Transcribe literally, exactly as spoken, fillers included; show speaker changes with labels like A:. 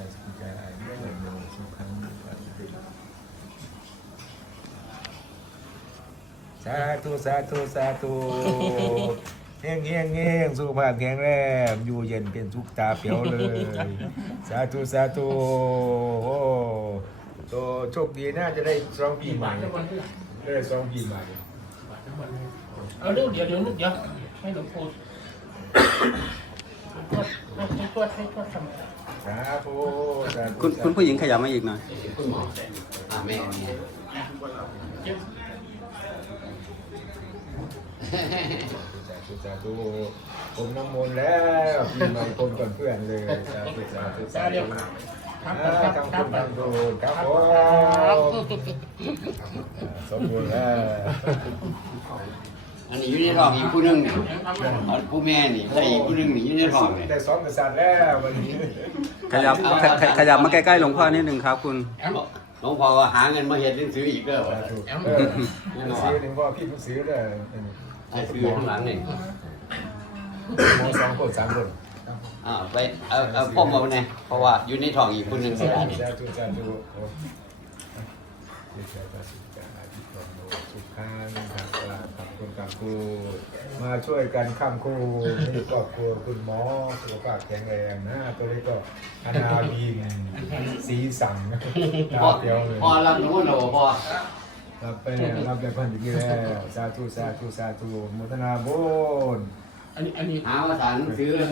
A: สุขายเรื่องโมสุขังปฏิสาธุสาธุสาธุเงี้ยเงี้ยเงี้ยสุขภาพแข็งแรงอยู่เย็นเป็นสุขตาเปียวเลยสาธุสาธุโอ้โตโชคดีน่าจะได้สองปีใหม่ได้สองปีใหม่
B: เอาเดี๋ยวเดี๋ยวเดี๋ยวเดี๋ยวให้หลวงปู่ให้ตรวจให้ตรวจสมัย
A: สาธุสาธุ
C: คุณคุณผู้หญิงขยับมาอีกหน่อย
D: คุณหมออ่าแม่เนี่ย
A: สาธุสาธุผมน้ำมนต์แล้วพี่น้องคนก่อนเพื่อนเลยสาธุสาธุสาธุ
B: ครับ
A: อ่า
B: ครับ
A: ทำ
B: ครั
A: คุ
B: บ
A: ณทำดูครับผมสมบูรณ์แล้ว
D: อันนี้อยู่ในท้องอีกผู้นึงนี่ผู้แม่นี่ใส่อีกผู้นึงนี่อยู่ในท้องเนี่ย
A: ได้สองกษัตริย์แล้ววันนี้
C: ขยับขขขยับมาใกล้ๆหลวงพ่อนิดนึงครับคุณ
D: หลวงพ่อว่าหาเงินมาเฮ็ดซื้ออีกเด้อ
A: สาธุเออซื้อหนึ่งพ่อพี่ผู้ซื้อเลย
D: ไอ้ซื้อข้างหลังนี่
A: มองสองคนสามคน
D: อ่าไปเอาเอาพ่อมาเนี่ยเพราะว่าอยู่ในท้องอีกผู้นึงสิได้นี่
A: สาธุสาธุสุขังครับขอบคุณครับครูมาช่วยกันค้ำครูนี่ครอบครัวคุณหมอสุขภาพแข็งแรงนะตัวนี้ก็อนาวีนสีสังตา
D: พ่อ
A: เดียวเลย
D: พ่อรับรู้แล้วพ่อ
A: รับไปแล้วรับไปพันธุ์ที่แล้วสาธุสาธุสาธุมุทนาบุญ
B: อันนี้อันนี้
D: หาว่าสารซื้อ